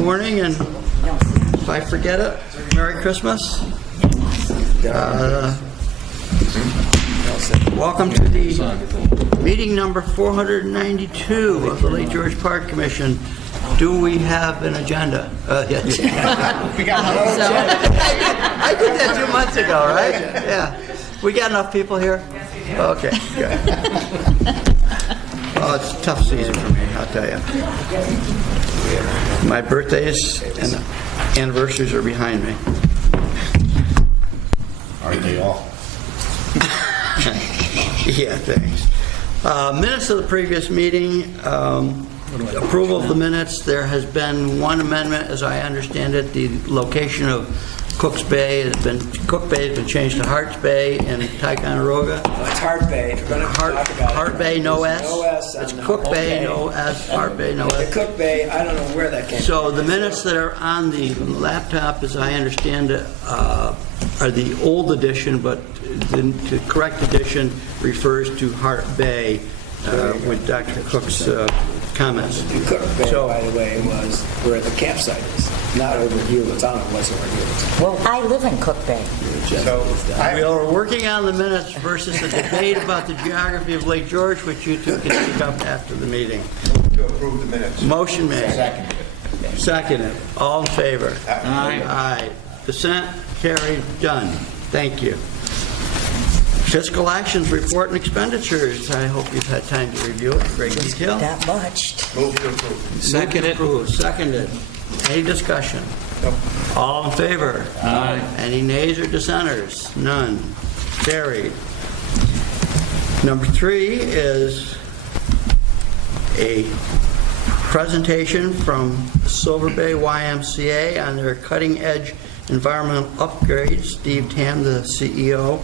morning, and if I forget it, Merry Christmas. Welcome to the meeting number 492 of the Lake George Park Commission. Do we have an agenda? Yes. We got I did that 2 months ago, right? Yeah. We got enough people here? Okay, good. Oh, it's a tough season for me, I'll tell you. My birthdays and anniversaries are behind me. Aren't they all? Yeah, thanks. Minutes of the previous meeting, approval of the minutes. There has been one amendment, as I understand it. The location of Cook Bay has been changed to Harts Bay in Ticonderoga. It's Hart Bay. If you're going to talk about Hart Bay, no S. No S. It's Cook Bay, no S. Hart Bay, no S. The Cook Bay, I don't know where that came from. So the minutes that are on the laptop, as I understand it, are the old edition, but the correct edition refers to Hart Bay with Dr. Cook's comments. The Cook Bay, by the way, was where the campsite is, not over at Hewlett's. I don't know what's over at Hewlett's. Well, I live in Cook Bay. So we are working on the minutes versus a debate about the geography of Lake George, which you two can speak up after the meeting. To approve the minutes. Motion made. Second. Seconded. All in favor? Aye. Aye. Dissent? Carried. Done. Thank you. Fiscal actions, report and expenditures. I hope you've had time to review it in great detail. That much. Move to approve. Seconded. Seconded. Any discussion? No. All in favor? Aye. Any nays or dissenters? None. Carried. Number 3 is a presentation from Silver Bay YMCA on their cutting-edge environmental upgrades. Steve Tam, the CEO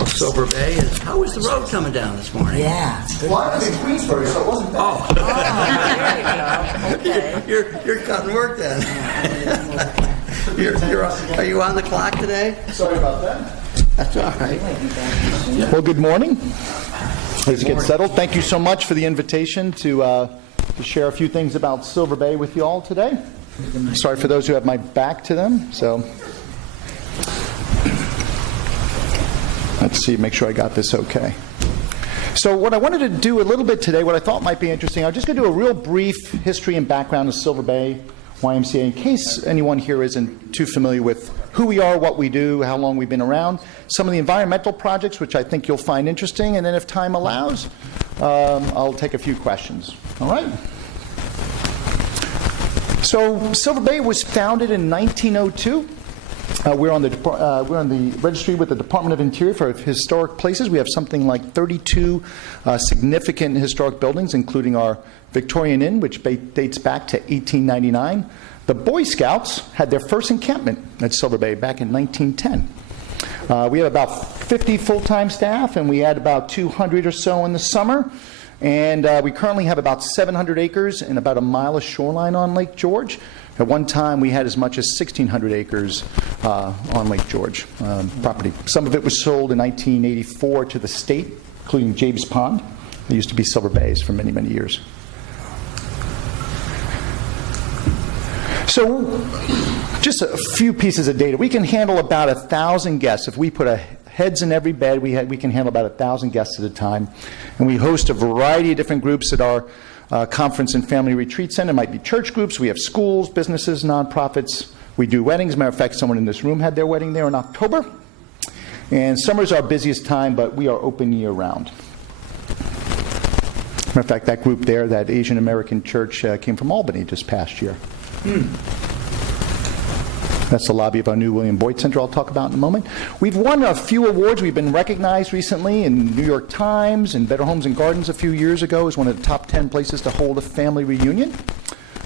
of Silver Bay. How was the road coming down this morning? Yeah. Well, I was in Queensbury, so it wasn't bad. Oh. There you go. Okay. You're cutting work then. Are you on the clock today? Sorry about that. That's all right. Well, good morning. Let's get settled. Thank you so much for the invitation to share a few things about Silver Bay with you all today. Sorry for those who have my back to them. So let's see, make sure I got this okay. So what I wanted to do a little bit today, what I thought might be interesting, I'm just going to do a real brief history and background of Silver Bay YMCA in case anyone here isn't too familiar with who we are, what we do, how long we've been around, some of the environmental projects, which I think you'll find interesting, and then if time allows, I'll take a few questions. All right? So Silver Bay was founded in 1902. We're on the registry with the Department of Interior for historic places. We have something like 32 significant historic buildings, including our Victorian Inn, which dates back to 1899. The Boy Scouts had their first encampment at Silver Bay back in 1910. We have about 50 full-time staff, and we had about 200 or so in the summer. And we currently have about 700 acres and about a mile of shoreline on Lake George. At one time, we had as much as 1,600 acres on Lake George property. Some of it was sold in 1984 to the state, including James Pond. They used to be Silver Bays for many, many years. So just a few pieces of data. We can handle about 1,000 guests. If we put heads in every bed, we can handle about 1,000 guests at a time. And we host a variety of different groups at our conference and family retreat center. It might be church groups. We have schools, businesses, nonprofits. We do weddings. As a matter of fact, someone in this room had their wedding there in October. And summer is our busiest time, but we are open year-round. As a matter of fact, that group there, that Asian American church, came from Albany this past year. That's the lobby of our new William Boyd Center I'll talk about in a moment. We've won a few awards. We've been recognized recently in New York Times and Better Homes and Gardens a few years ago as one of the top 10 places to hold a family reunion.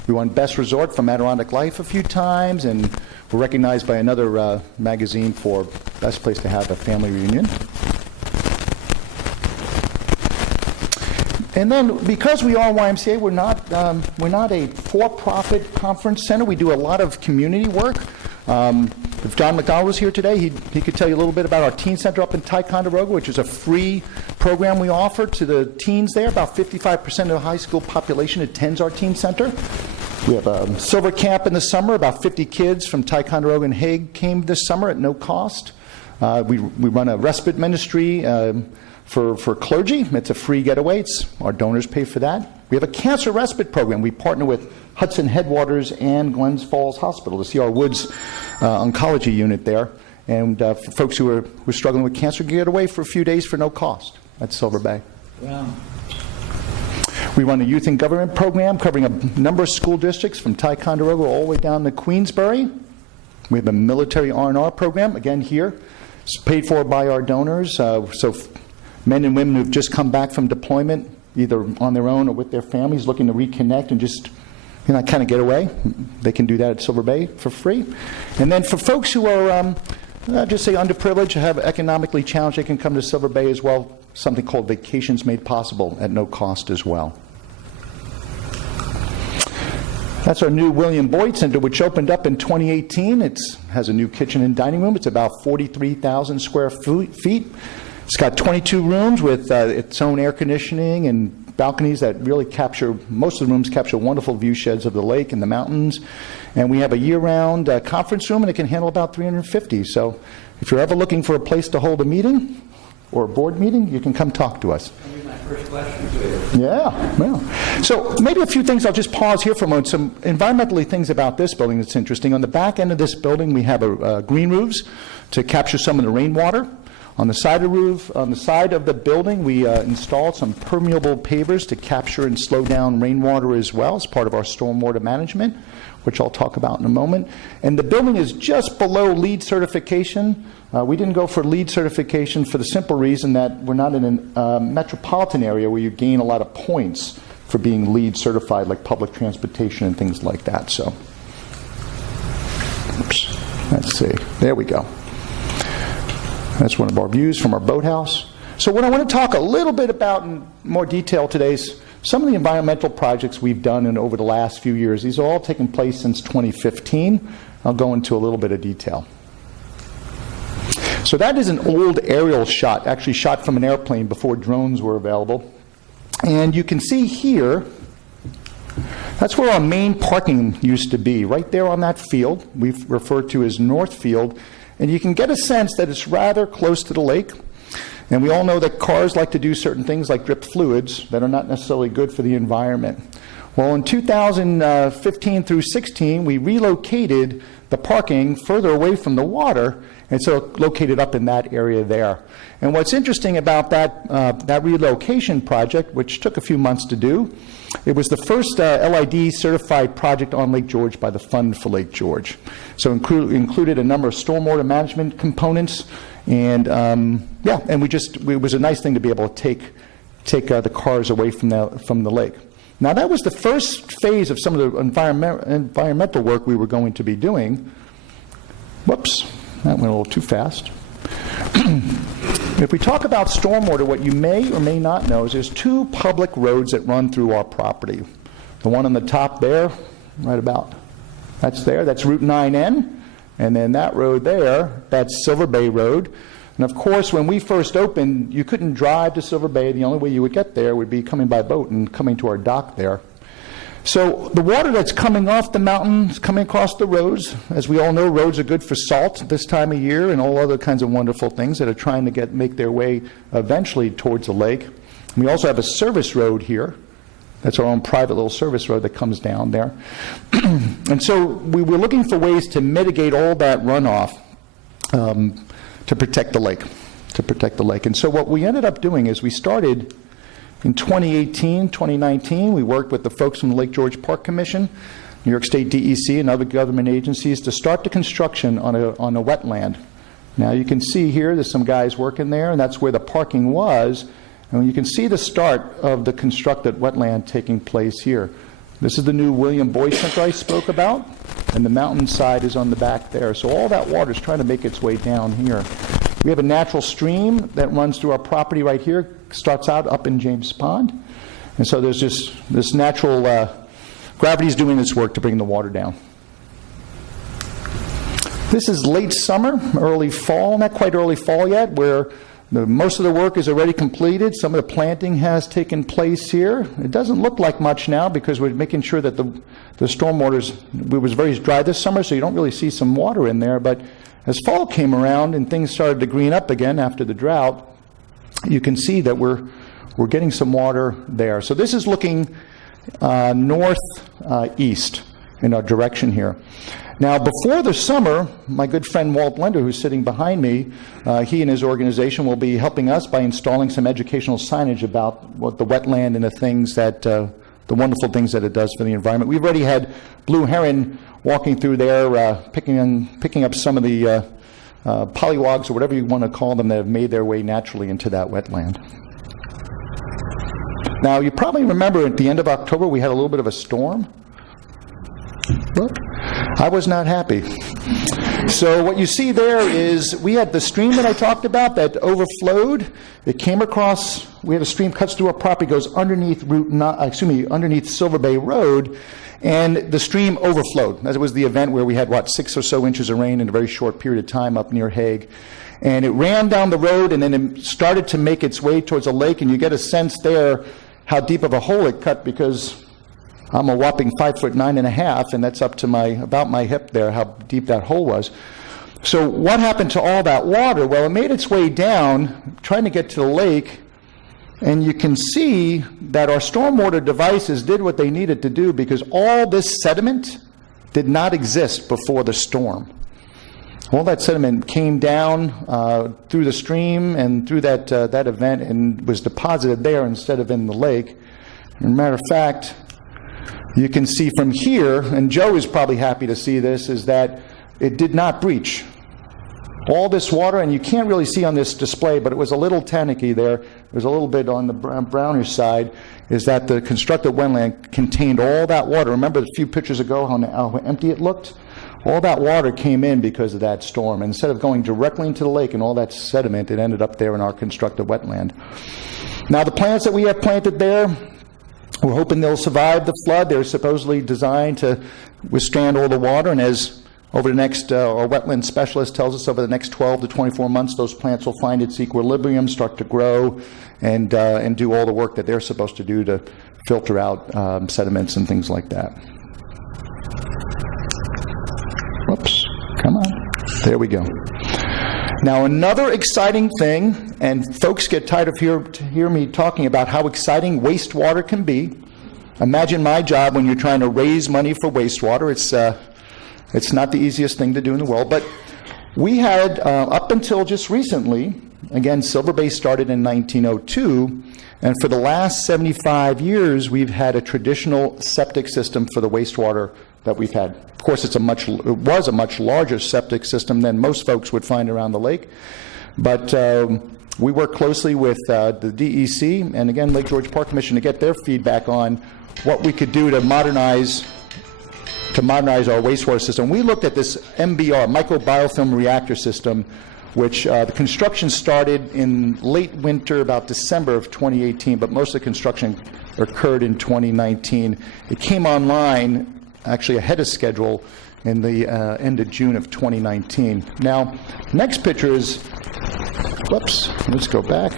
We won Best Resort from Adirondack Life a few times, and were recognized by another magazine for Best Place to Have a Family Reunion. And then, because we are YMCA, we're not a for-profit conference center. We do a lot of community work. If John McDonald was here today, he could tell you a little bit about our teen center up in Ticonderoga, which is a free program we offer to the teens there. About 55% of the high school population attends our teen center. We have a silver camp in the summer. About 50 kids from Ticonderoga and Hague came this summer at no cost. We run a respite ministry for clergy. It's a free getaway. Our donors pay for that. We have a cancer respite program. We partner with Hudson Headwaters and Glens Falls Hospital, the C.R. Woods oncology unit there. And for folks who are struggling with cancer, get away for a few days for no cost. That's Silver Bay. Wow. We run a youth and government program covering a number of school districts from Ticonderoga all the way down to Queensbury. We have a military R&R program, again here. It's paid for by our donors. So men and women who've just come back from deployment, either on their own or with their families, looking to reconnect and just kind of get away, they can do that at Silver Bay for free. And then for folks who are, just say underprivileged, have economically challenged, they can come to Silver Bay as well. Something called Vacations Made Possible at no cost as well. That's our new William Boyd Center, which opened up in 2018. It has a new kitchen and dining room. It's about 43,000 square feet. It's got 22 rooms with its own air conditioning and balconies that really capture, most of the rooms capture wonderful view sheds of the lake and the mountains. And we have a year-round conference room, and it can handle about 350. So if you're ever looking for a place to hold a meeting or a board meeting, you can come talk to us. First question to you. Yeah, well. So maybe a few things, I'll just pause here for a moment. Some environmentally things about this building that's interesting. On the back end of this building, we have green roofs to capture some of the rainwater. On the side of the building, we installed some permeable pavers to capture and slow down rainwater as well as part of our stormwater management, which I'll talk about in a moment. And the building is just below LEED certification. We didn't go for LEED certification for the simple reason that we're not in a metropolitan area where you gain a lot of points for being LEED certified, like public transportation and things like that. So, oops, let's see. There we go. That's one of our views from our boathouse. So what I want to talk a little bit about in more detail today is some of the environmental projects we've done over the last few years. These are all taking place since 2015. I'll go into a little bit of detail. So that is an old aerial shot, actually shot from an airplane before drones were available. And you can see here, that's where our main parking used to be, right there on that field, we've referred to as North Field. And you can get a sense that it's rather close to the lake. And we all know that cars like to do certain things like drip fluids that are not necessarily good for the environment. Well, in 2015 through 16, we relocated the parking further away from the water, and so located up in that area there. And what's interesting about that relocation project, which took a few months to do, it was the first LID certified project on Lake George by the Fund for Lake George. So included a number of stormwater management components, and and it was a nice thing to be able to take the cars away from the lake. Now that was the first phase of some of the environmental work we were going to be doing. Whoops, that went a little too fast. If we talk about stormwater, what you may or may not know is there's two public roads that run through our property. The one on the top there, right about, that's Route 9N. And then that road there, that's Silver Bay Road. And of course, when we first opened, you couldn't drive to Silver Bay. The only way you would get there would be coming by boat and coming to our dock there. So the water that's coming off the mountains, coming across the roads, as we all know, roads are good for salt this time of year and all other kinds of wonderful things that are trying to make their way eventually towards the lake. We also have a service road here. That's our own private little service road that comes down there. And so we were looking for ways to mitigate all that runoff to protect the lake. And so what we ended up doing is we started in 2018, 2019, we worked with the folks from the Lake George Park Commission, New York State DEC, and other government agencies to start the construction on a wetland. Now you can see here, there's some guys working there, and that's where the parking was. And you can see the start of the constructed wetland taking place here. This is the new William Boyd Center I spoke about, and the mountainside is on the back there. So all that water is trying to make its way down here. We have a natural stream that runs through our property right here, starts out up in James Pond. And so there's just this natural, gravity is doing this work to bring the water down. This is late summer, early fall, not quite early fall yet, where Most of the work is already completed. Some of the planting has taken place here. It doesn't look like much now because we're making sure that the stormwater's, it was very dry this summer, so you don't really see some water in there. But as fall came around and things started to green up again after the drought, you can see that we're getting some water there. So this is looking northeast in our direction here. Now, before the summer, my good friend Walt Lender, who's sitting behind me, he and his organization will be helping us by installing some educational signage about what the wetland and the things that, the wonderful things that it does for the environment. We've already had blue heron walking through there, picking up some of the polywogs or whatever you want to call them that have made their way naturally into that wetland. Now, you probably remember at the end of October we had a little bit of a storm. Look, I was not happy. So what you see there is we had the stream that I talked about that overflowed. It came across, we had a stream cuts through our property, goes underneath underneath Silver Bay Road, and the stream overflowed. That was the event where we had, 6 or so inches of rain in a very short period of time up near Hague. And it ran down the road, and then it started to make its way towards a lake, and you get a sense there how deep of a hole it cut, because I'm a whopping 5'9½", and that's up to about my hip there, how deep that hole was. So what happened to all that water? Well, it made its way down, trying to get to the lake, and you can see that our stormwater devices did what they needed to do, because all this sediment did not exist before the storm. All that sediment came down through the stream and through that event and was deposited there instead of in the lake. As a matter of fact, you can see from here, and Joe is probably happy to see this, is that it did not breach. All this water, and you can't really see on this display, but it was a little tannicky there. There's a little bit on the brownish side, is that the constructed wetland contained all that water. Remember a few pictures ago how empty it looked? All that water came in because of that storm. And instead of going directly into the lake and all that sediment, it ended up there in our constructed wetland. Now, the plants that we have planted there, we're hoping they'll survive the flood. They're supposedly designed to withstand all the water, and as over the next, our wetland specialist tells us, over the next 12 to 24 months, those plants will find its equilibrium, start to grow, and do all the work that they're supposed to do to filter out sediments and things like that. Whoops, come on. There we go. Now, another exciting thing, and folks get tired of hear me talking about how exciting wastewater can be. Imagine my job when you're trying to raise money for wastewater. It's not the easiest thing to do in the world, but we had, up until just recently, again, Silver Bay started in 1902, and for the last 75 years, we've had a traditional septic system for the wastewater that we've had. Of course, it was a much larger septic system than most folks would find around the lake, but we work closely with the DEC and, again, Lake George Park Commission to get their feedback on what we could do to modernize our wastewater system. We looked at this MBR, microbiofilm reactor system, which the construction started in late winter, about December of 2018, but most of the construction occurred in 2019. It came online actually ahead of schedule in the end of June of 2019. Now, next picture is, whoops, let's go back.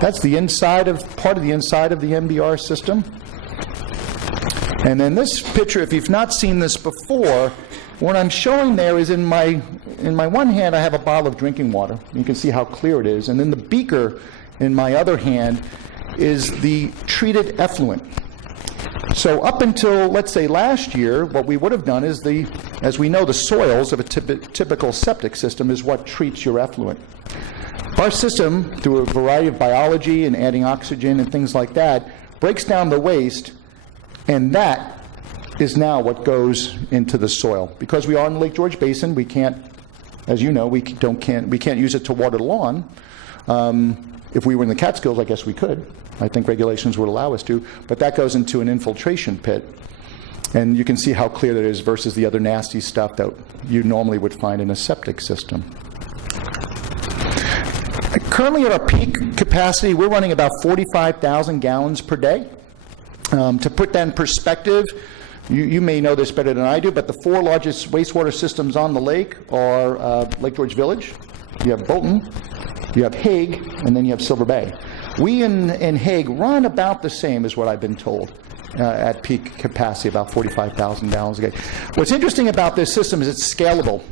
That's the part of the inside of the MBR system. And then this picture, if you've not seen this before, what I'm showing there is in my one hand I have a bottle of drinking water. You can see how clear it is. And then the beaker in my other hand is the treated effluent. So up until, let's say, last year, what we would have done is, as we know, the soils of a typical septic system is what treats your effluent. Our system, through a variety of biology and adding oxygen and things like that, breaks down the waste, and that is now what goes into the soil. Because we are in the Lake George Basin, we can't, as you know, we can't use it to water the lawn. If we were in the Catskills, I guess we could. I think regulations would allow us to, but that goes into an infiltration pit. And you can see how clear that is versus the other nasty stuff that you normally would find in a septic system. Currently at our peak capacity, we're running about 45,000 gallons per day. To put that in perspective, you may know this better than I do, but the 4 largest wastewater systems on the lake are Lake George Village, you have Bolton, You have Hague, and then you have Silver Bay. We in Hague run about the same as what I've been told at peak capacity, about 45,000 gallons a day. What's interesting about this system is it's scalable.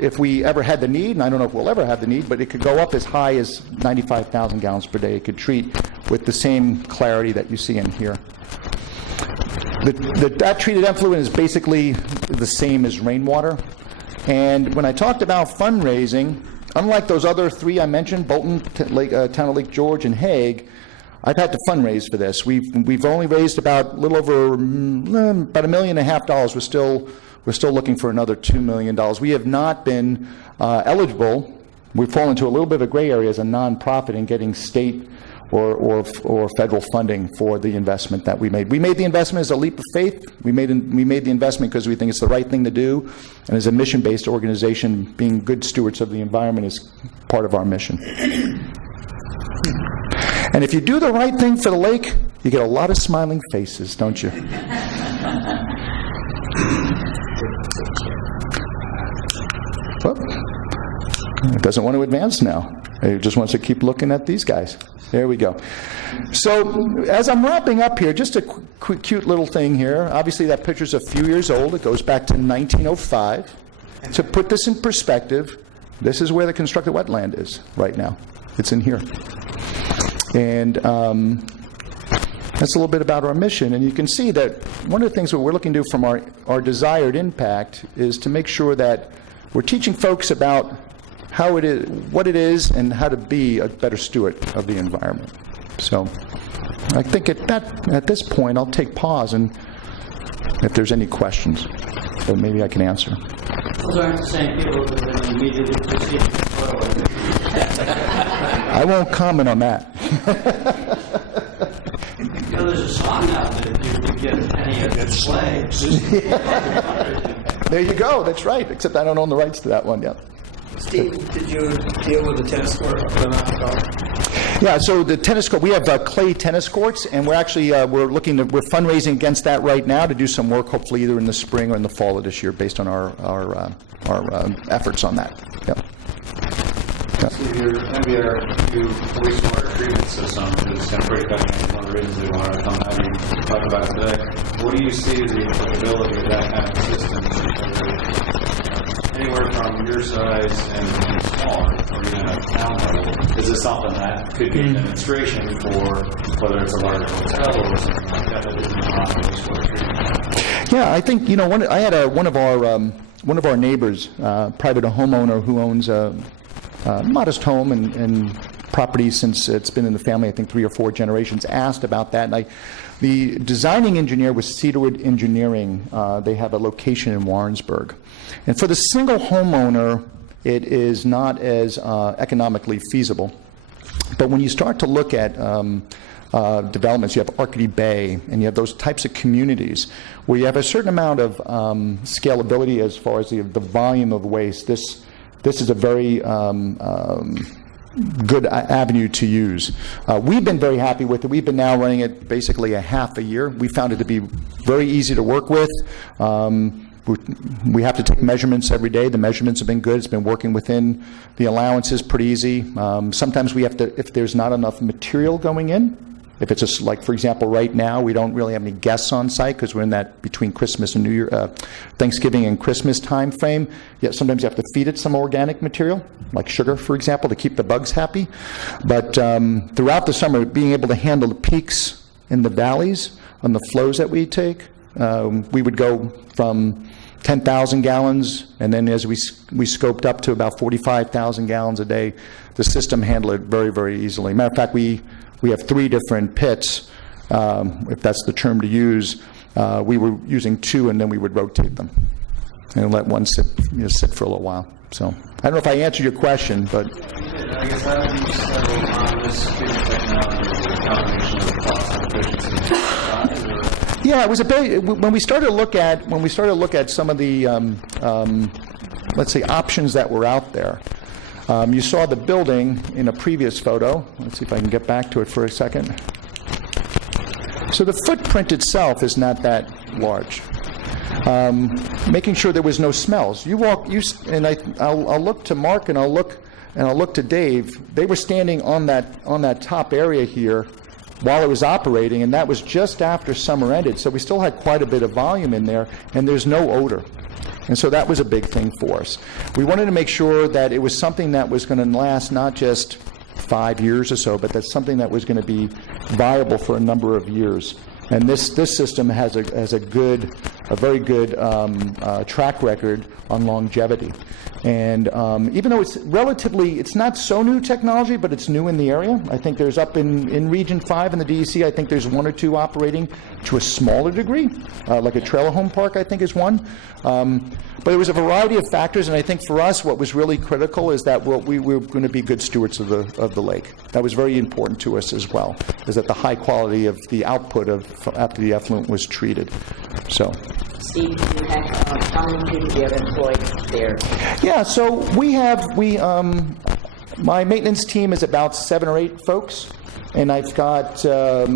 If we ever had the need, and I don't know if we'll ever have the need, but it could go up as high as 95,000 gallons per day. It could treat with the same clarity that you see in here. That treated effluent is basically the same as rainwater. And when I talked about fundraising, unlike those other three I mentioned, Bolton, Town of Lake George, and Hague, I've had to fundraise for this. We've only raised about a little over about $1.5 million. We're still looking for another $2 million. We have not been eligible. We've fallen into a little bit of a gray area as a nonprofit in getting state or federal funding for the investment that we made. We made the investment as a leap of faith. We made the investment because we think it's the right thing to do, and as a mission-based organization, being good stewards of the environment is part of our mission. And if you do the right thing for the lake, you get a lot of smiling faces, don't you? It doesn't want to advance now. It just wants to keep looking at these guys. There we go. So as I'm wrapping up here, just a cute little thing here. Obviously, that picture's a few years old. It goes back to 1905. To put this in perspective, this is where the constructed wetland is right now. It's in here. And that's a little bit about our mission. And you can see that one of the things that we're looking to do from our desired impact is to make sure that we're teaching folks about how it is, what it is, and how to be a better steward of the environment. So I think at this point, I'll take pause, and if there's any questions, that maybe I can answer. Those aren't the same people that immediately proceed. I won't comment on that. You know, there's a song out there that you could get a penny of its slaves. There you go. That's right. Except I don't own the rights to that one yet. Steve, did you deal with the tennis court up in Montreal? Yeah, so the tennis court, we have clay tennis courts, and we're actually we're fundraising against that right now to do some work, hopefully either in the spring or in the fall of this year, based on our efforts on that. Yep. Steve, your MBR2 wastewater treatment system is kind of pretty cutting. One of the reasons we wanted to come out and talk about it today. What do you see as the applicability of that kind of system? Anywhere from your size and smaller, or even at town level, is this something that could be a demonstration for whether it's a large hotel or something like that that isn't on wastewater treatment? Yeah, I think I had one of our neighbors, private homeowner who owns a modest home and property since it's been in the family, I think 3 or 4 generations, asked about that. And the designing engineer was Cedarwood Engineering. They have a location in Warrensburg. And for the single homeowner, it is not as economically feasible. But when you start to look at developments, you have Arcady Bay, and you have those types of communities where you have a certain amount of scalability as far as the volume of waste. This is a very good avenue to use. We've been very happy with it. We've been now running it basically a half a year. We found it to be very easy to work with. We have to take measurements every day. The measurements have been good. It's been working within the allowances pretty easy. Sometimes we have to, if there's not enough material going in, if it's just like, for example, right now, we don't really have any guests on site because we're in that between Christmas and New Year, Thanksgiving and Christmas time frame. Yet sometimes you have to feed it some organic material, like sugar, for example, to keep the bugs happy. But throughout the summer, being able to handle the peaks in the valleys on the flows that we take, we would go from 10,000 gallons, and then as we scoped up to about 45,000 gallons a day, the system handled it very, very easily. Matter of fact, we have 3 different pits, if that's the term to use. We were using 2, and then we would rotate them and let one sit for a little while. So I don't know if I answered your question, but I guess how do you settle on this technology as a combination of cost and efficiency? yeah, it was a bit when we started to look at some of the let's say options that were out there. You saw the building in a previous photo. Let's see if I can get back to it for a second. So the footprint itself is not that large. Making sure there was no smells. I'll look to Mark and I'll look and I'll look to Dave, they were standing on that top area here while it was operating, and that was just after summer ended. So we still had quite a bit of volume in there, and there's no odor. And so that was a big thing for us. We wanted to make sure that it was something that was going to last not just 5 years or so, but that's something that was going to be viable for a number of years. And this system has a very good track record on longevity. And even though it's not so new technology, but it's new in the area. I think there's up in Region 5 in the DEC, I think there's 1 or 2 operating to a smaller degree, like a trailer home park, I think is one. But there was a variety of factors, and I think for us what was really critical is that we were going to be good stewards of the lake. That was very important to us as well, is that the high quality of the output after the effluent was treated. So. Steve, you have, how many people do you have employed there? Yeah, so my maintenance team is about 7 or 8 folks, and I've got at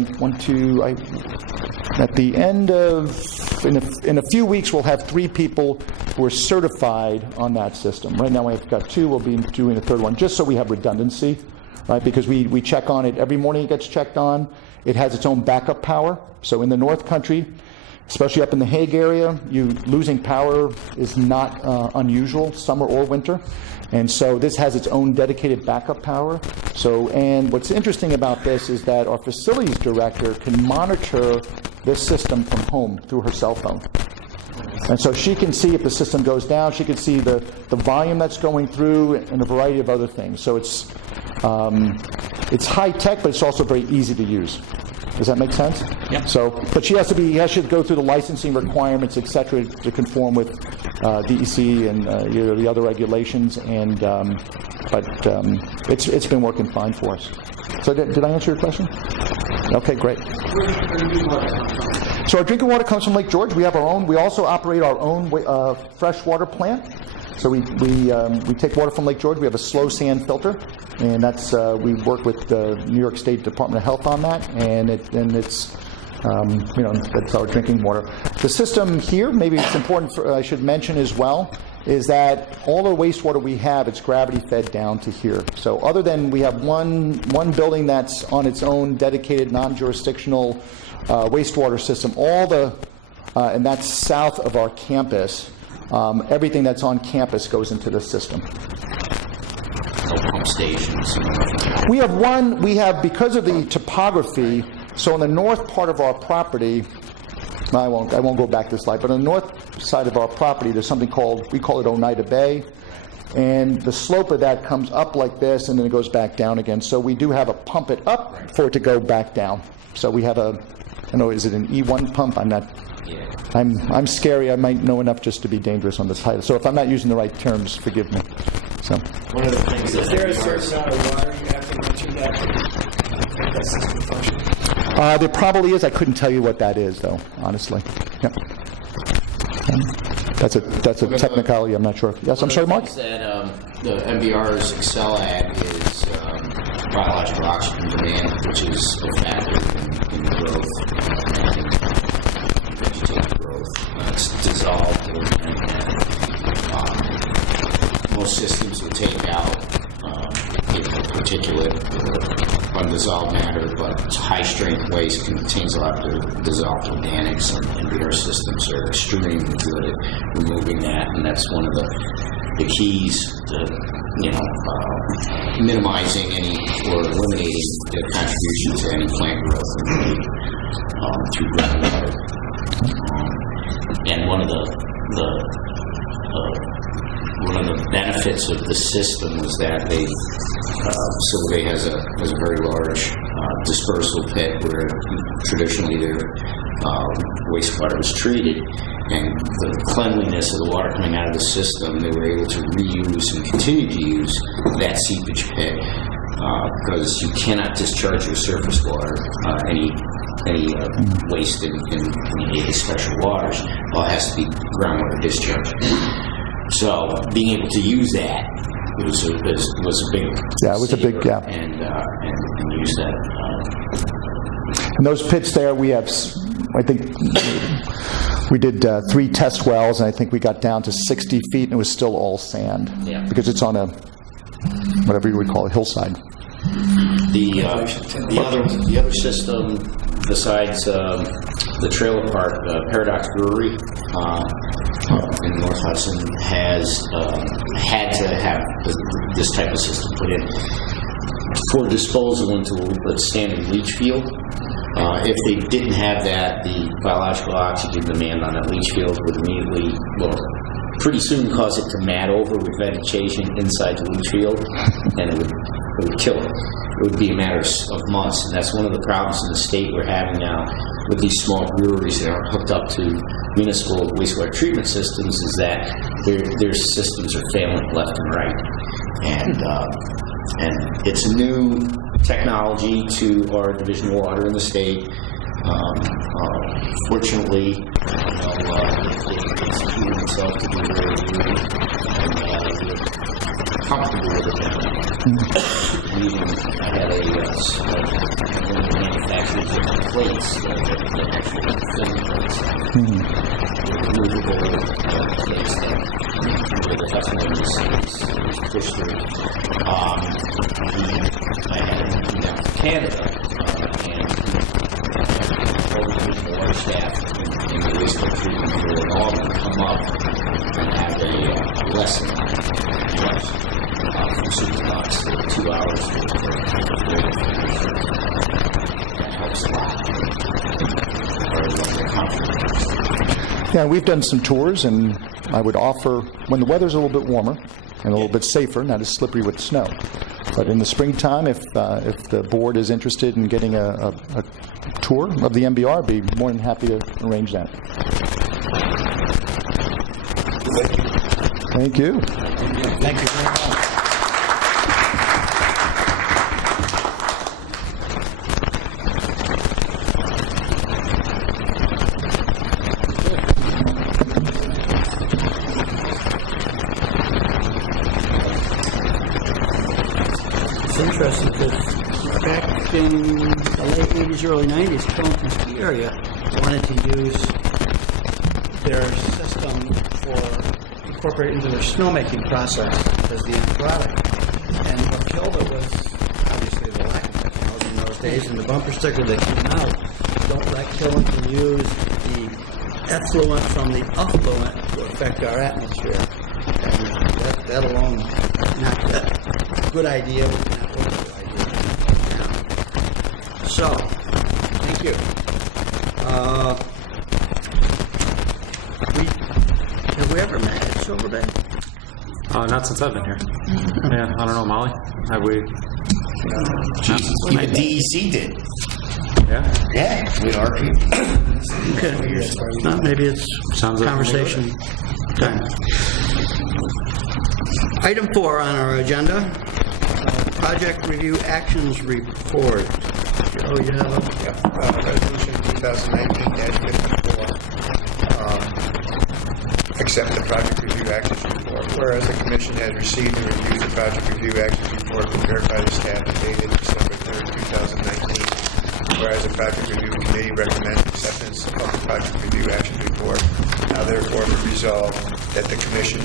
the end of, in a few weeks, we'll have 3 people who are certified on that system. Right now I've got 2, we'll be doing a 3rd one, just so we have redundancy, right? Because we check on it, every morning it gets checked on. It has its own backup power, so in the North Country, especially up in the Hague area, losing power is not unusual, summer or winter. And so this has its own dedicated backup power. And what's interesting about this is that our facilities director can monitor this system from home through her cell phone. And so she can see if the system goes down, she can see the volume that's going through and a variety of other things. So it's high tech, but it's also very easy to use. Does that make sense? Yeah. But she has to go through the licensing requirements, et cetera, to conform with DEC and the other regulations. But it's been working fine for us. So did I answer your question? Okay, great. So our drinking water comes from Lake George. We have our own. We also operate our own freshwater plant. So we take water from Lake George. We have a slow sand filter, and that's we work with the New York State Department of Health on that, and it's that's our drinking water. The system here, maybe it's important I should mention as well, is that all the wastewater we have, it's gravity fed down to here. So other than we have one building that's on its own dedicated non-jurisdictional wastewater system, and that's south of our campus. Everything that's on campus goes into this system. Pump stations. We have, because of the topography, so on the north part of our property, I won't go back this slide, but on the north side of our property, there's something we call it Oneida Bay, and the slope of that comes up like this, and then it goes back down again. So we do have a pump it up for it to go back down. So we have I don't know, is it an E1 pump? I'm not. Yeah. I'm scary. I might know enough just to be dangerous on the title. So if I'm not using the right terms, forgive me. So. One of the things Is there a certain amount of water you have to run through that system function? There probably is. I couldn't tell you what that is, though, honestly. Yeah. That's a technicality. I'm not sure. Yes, I'm sorry, Mark? That the MBR's Excel ad is biological oxygen demand, which is a factor in growth and vegetative growth. It's dissolved, and most systems will take out particulate or undissolved matter, but high-strength waste contains a lot of dissolved organics, and MBR systems are extremely good at removing that, and that's one of the keys to minimizing or eliminating the contribution to any plant growth through groundwater. And one of the benefits of the system was that Silver Bay has a very large dispersal pit where traditionally their wastewater was treated, and the cleanliness of the water coming out of the system, they were able to reuse and continue to use that seepage pit because you cannot discharge your surface water, any waste in the special waters. All has to be groundwater discharge. So being able to use that was a big it was a big gap, and use that. And those pits there, we have, I think, we did 3 test wells, and I think we got down to 60 feet, and it was still all sand. Yeah. Because it's on whatever you would call it, hillside. The other system besides the trailer park, Paradox Brewery in North Hudson has had to have this type of system put in for disposal into a standard leach field. If they didn't have that, the biological oxygen demand on that leach field would immediately, pretty soon cause it to mat over with vegetation inside the leach field, and it would kill it. It would be a matter of months, and that's one of the problems in the state we're having now with these small breweries that are hooked up to municipal wastewater treatment systems, is that their systems are failing left and right. And it's new technology to our division of water in the state. Fortunately, it's proven itself to be very good, and we're comfortable with it now. I had one of the manufacturers of plates that actually film plates, removable plates that the effluent is pushed through. I had him down to Canada, and all the water staff in the wastewater treatment here in Auburn come up and have a lesson from super blocks to 2 hours. That helps a lot. Yeah, we've done some tours, and I would offer, when the weather's a little bit warmer and a little bit safer, not as slippery with snow, but in the springtime, if the board is interested in getting a tour of the MBR, I'd be more than happy to arrange that. Thank you. Thank you very much. It's interesting because back in the late 80s, early 90s, Killington Ski Area wanted to use their system for incorporating into their snowmaking process as the end product. And what killed it was obviously the lack of technology in those days, and the bumper sticker that came out, don't let Killington use the effluent from the affluent to affect our atmosphere. And that alone, not a good idea, not a good idea. So, thank you. Have we ever met at Silver Bay? Not since I've been here. Yeah, I don't know, Molly. Have we? Even DEC did. Yeah. Yeah, with our people. Okay. Maybe it's Sounds like conversation time. Item 4 on our agenda, project review actions report. Oh, you have a... Resolution 2019-54. Accept the project review actions report. Whereas the Commission has received and reviewed the project review actions report prepared by the staff and dated December 3rd, 2019. Whereas the project review committee recommends acceptance of the project review actions report. Now therefore be resolved that the Commission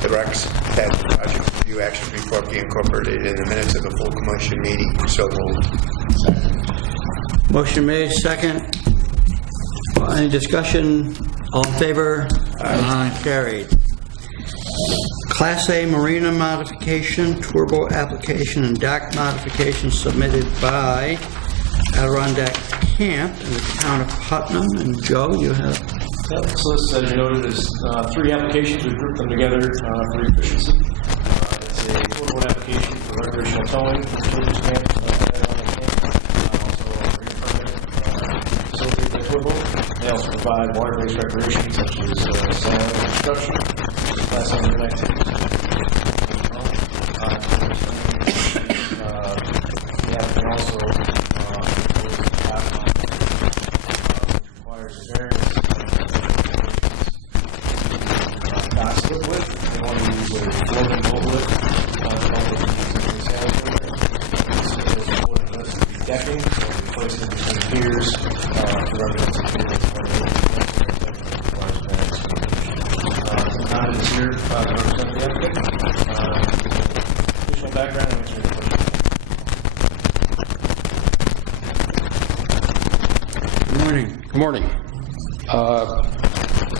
directs that the project review actions report be incorporated in the minutes of the full Commission meeting. So moved. Motion made, second. Any discussion? All in favor? Aye. Carried. Class A marina modification, turbo application, and dock modification submitted by Adirondack Camp in the town of Putnam. And Joe, you have... So this, as you noted, is 3 applications. We grouped them together for efficiency. It's a total application for recreational towing for children's camp, also a green permit facility for turbo. They also provide water-based recreation such as sailing and construction, class under activities. The applicant also requires a variance. Not slip width. They want to use a floating boat width. Decking, so we placed it between piers to represent the not is here to represent the applicant. background and answer any questions. Good morning. Good morning.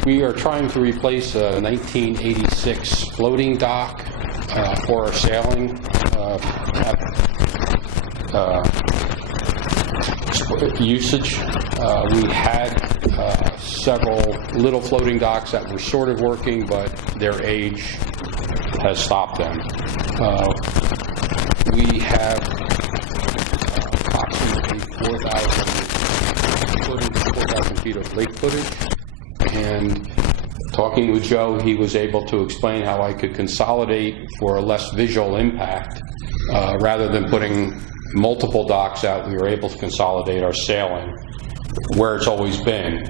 We are trying to replace a 1986 floating dock for our sailing usage. We had several little floating docks that were sort of working, but their age has stopped them. We have approximately 4,000 feet of lake footage, and talking with Joe, he was able to explain how I could consolidate for a less visual impact. Rather than putting multiple docks out, we were able to consolidate our sailing where it's always been.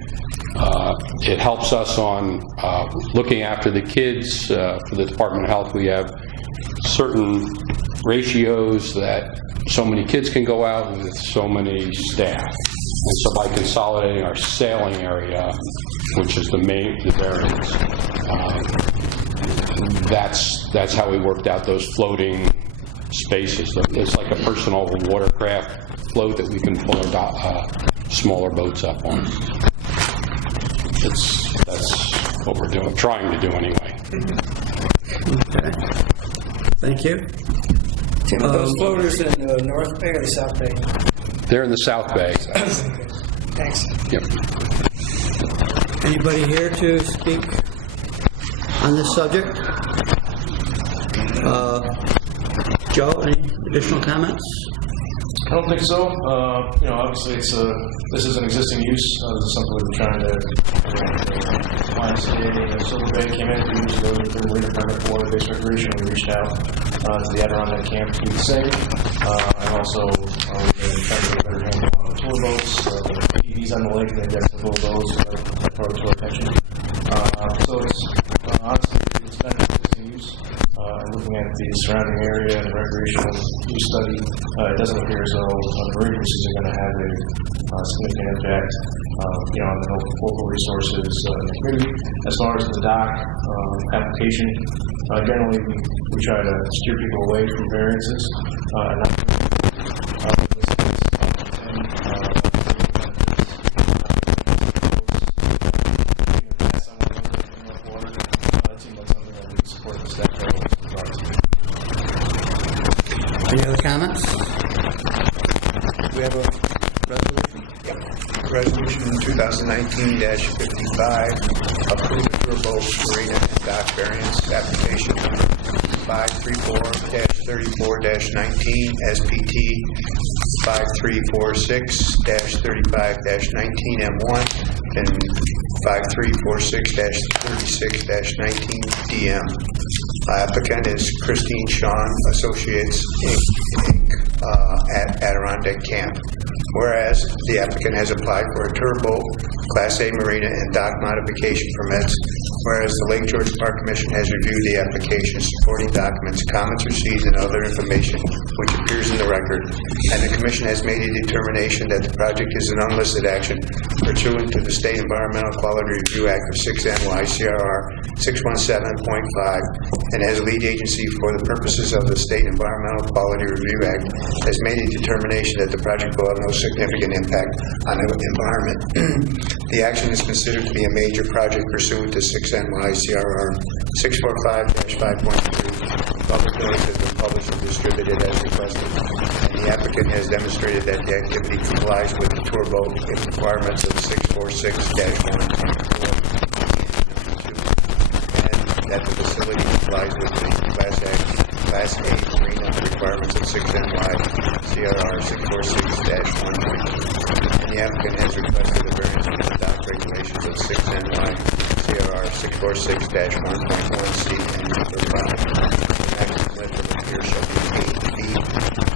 It helps us on looking after the kids. For the Department of Health, we have certain ratios that so many kids can go out with so many staff. And so by consolidating our sailing area, which is the variance, that's how we worked out those floating spaces. It's like a personal watercraft float that we can pull our smaller boats up on. That's what we're doing, trying to do anyway. Okay. Thank you. Tim, are those floaters in the North Bay or the South Bay? They're in the South Bay. Thanks. Yep. Anybody here to speak on this subject? Joe, any additional comments? I don't think so. Obviously, this is an existing use. This is something we've been trying to find today. Silver Bay came in 2 years ago with their marina permit for water-based recreation. We reached out to the Adirondack camp to do the same. And also, we've been trying to get a better handle on the tour boats. The PVs on the lake, they've got several of those that brought it to our attention. So it's honestly, it's been an existing use. Looking at the surrounding area and the recreational use study, it doesn't appear as though marine uses are going to have a significant impact, on the local resources in the community. As far as the dock application, generally we try to steer people away from variances. Any other comments? We have a resolution. Yep. Resolution 2019-55, approved turbo marina and dock variance application 534-34-19 SPT 5346-35-19M1 and 5346-36-19 DM. Applicant is Christine Shawn Associates, Inc. At Adirondack Camp. Whereas the applicant has applied for a turbo Class A marina and dock modification permits, whereas the Lake George Park Commission has reviewed the application, supporting documents, comments received, and other information which appears in the record, and the Commission has made a determination that the project is an unlisted action pursuant to the State Environmental Quality Review Act of 6 NYCRR 617.5, and as lead agency for the purposes of the State Environmental Quality Review Act, has made a determination that the project will have no significant impact on the environment. The action is considered to be a major project pursuant to 6 NYCRR 645-5.3. Public notice has been published and distributed as requested, and the applicant has demonstrated that the activity complies with the tour boat requirements of 646-1.4. That the facility complies with the Class A marina requirements of 6 NY CRR 646-1.2. And the applicant has requested a variance from the dock regulations of 6 NY CRR 646-1.1C and number 5. The maximum width of the pier shall be 8 feet.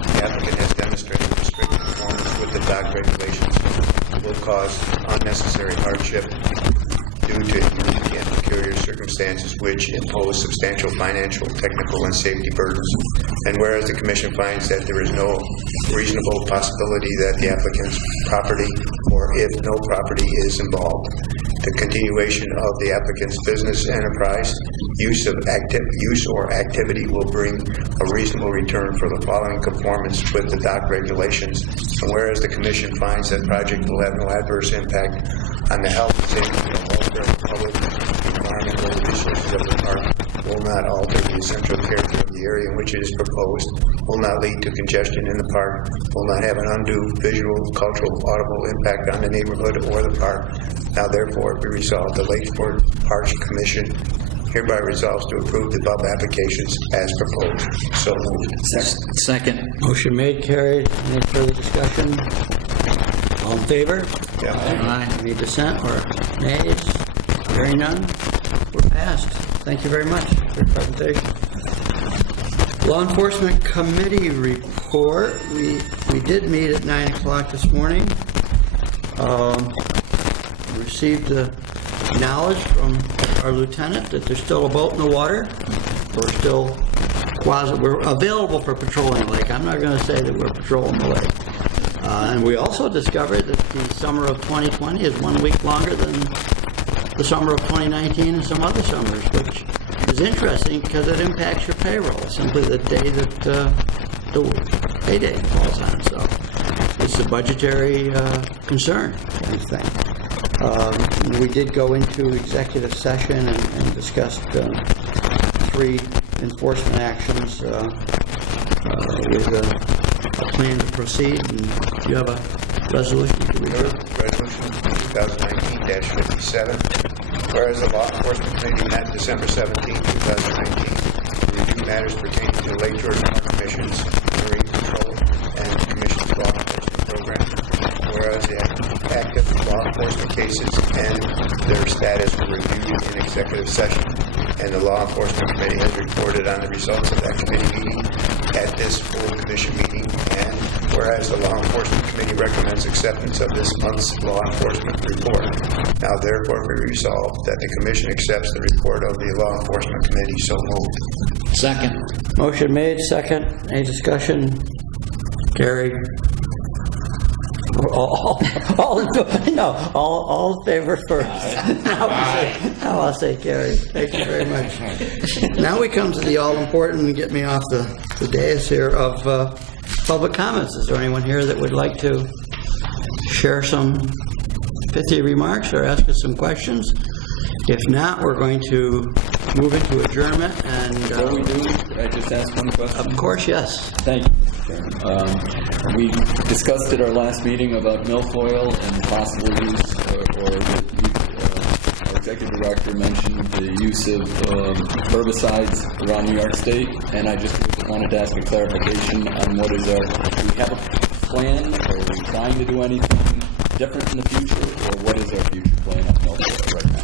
The applicant has demonstrated that strict conformance with the dock regulations will cause unnecessary hardship due to unique and peculiar circumstances which impose substantial financial, technical, and safety burdens. And whereas the Commission finds that there is no reasonable possibility that the applicant's property, or if no property is involved, the continuation of the applicant's business enterprise, use or activity will bring a reasonable return for the following conformance with the dock regulations. And whereas the Commission finds that project will have no adverse impact on the health, safety, and welfare of the public, the environmental resources of the park, will not alter the essential character of the area in which it is proposed, will not lead to congestion in the park, will not have an undue visual, cultural, audible impact on the neighborhood or the park. Now therefore be resolved, the Lakeport Parks Commission hereby resolves to approve the above applications as proposed. So moved. Second. Motion made, carried. Any further discussion? All in favor? Yeah. Aye. Any dissent or nays? Hearing none, we're passed. Thank you very much for your presentation. Law Enforcement Committee report. We did meet at 9 o'clock this morning. Received the knowledge from our lieutenant that there's still a boat in the water. We're available for patrolling the lake. I'm not going to say that we're patrolling the lake. And we also discovered that the summer of 2020 is 1 week longer than the summer of 2019 and some other summers, which is interesting because it impacts your payroll, simply the day that the payday falls on. So it's a budgetary concern, I think. We did go into executive session and discussed 3 enforcement actions with a plan to proceed. And you have a resolution to read? Resolution 2019-57. Whereas the Law Enforcement Committee met December 17, 2019, to review matters pertaining to the Lake George Park Commission's Marine Patrol and the Commission's Law Enforcement Program. Whereas the active law enforcement cases and their status were reviewed in executive session, and the Law Enforcement Committee has reported on the results of that committee meeting at this full commission meeting. And whereas the Law Enforcement Committee recommends acceptance of this month's law enforcement report, now therefore be resolved that the Commission accepts the report of the Law Enforcement Committee. So moved. Second. Motion made, second. Any discussion? Carried. All in favor first. Now I'll say carried. Thank you very much. Now we come to the all-important, get me off the dais here, of public comments. Is there anyone here that would like to share some pithy remarks or ask us some questions? If not, we're going to move into adjournment. And before we do, could I just ask one question? Of course, yes. Thank you, Chairman. We discussed at our last meeting about milfoil and possible use, or our executive director mentioned the use of herbicides around New York State, and I just wanted to ask a clarification on do we have a plan, or are we trying to do anything different in the future, or what is our future plan on milfoil right now?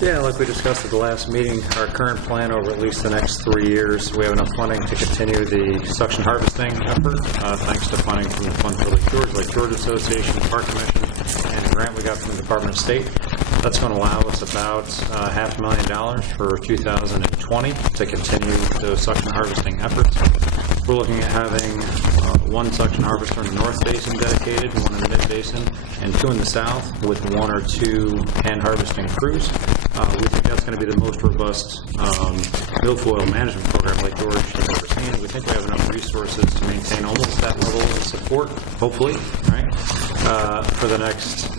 Yeah, like we discussed at the last meeting, our current plan over at least the next 3 years, we have enough funding to continue the suction harvesting effort, thanks to funding from the Fund for Lake George Association, the Park Commission, and a grant we got from the Department of State. That's going to allow us about $500,000 for 2020 to continue those suction harvesting efforts. We're looking at having 1 suction harvester in the North Basin dedicated, 1 in the Mid Basin, and 2 in the South, with 1 or 2 hand harvesting crews. We think that's going to be the most robust milfoil management program Lake George has ever seen. We think we have enough resources to maintain almost that level of support, hopefully, right, for the next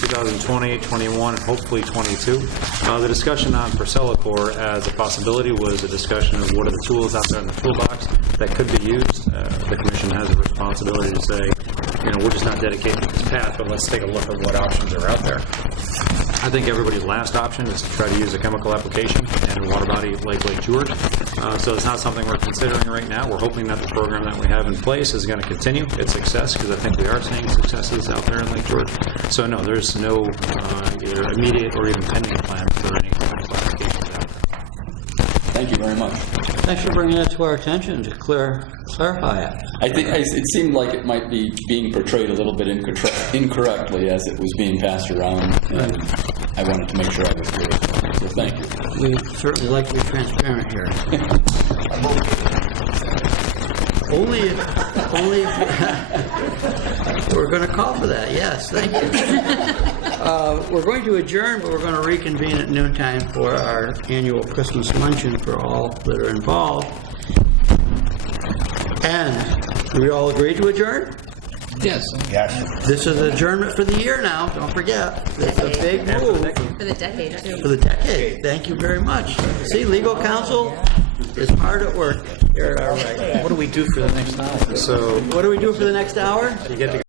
2020, 21, and hopefully 22. The discussion on Percellacor as a possibility was a discussion of what are the tools out there in the toolbox that could be used. The Commission has a responsibility to say, we're just not dedicated to this path, but let's take a look at what options are out there. I think everybody's last option is to try to use a chemical application in water body like Lake George. So it's not something we're considering right now. We're hoping that the program that we have in place is going to continue its success, because I think we are seeing successes out there in Lake George. So no, there's no either immediate or even pending plan for any chemical applications out there. Thank you very much. Thanks for bringing that to our attention to clarify it. I think it seemed like it might be being portrayed a little bit incorrectly as it was being passed around, and I wanted to make sure I was clear. So thank you. We certainly like to be transparent here. Only if we're going to call for that. Yes, thank you. We're going to adjourn, but we're going to reconvene at noontime for our annual Christmas luncheon for all that are involved. And do we all agree to adjourn? Yes. Yes. This is adjournment for the year now, don't forget. It's a big move. For the decade, too. For the decade. Thank you very much. See, legal counsel is hard at work here at our right. What do we do for the next hour? So What do we do for the next hour? you get to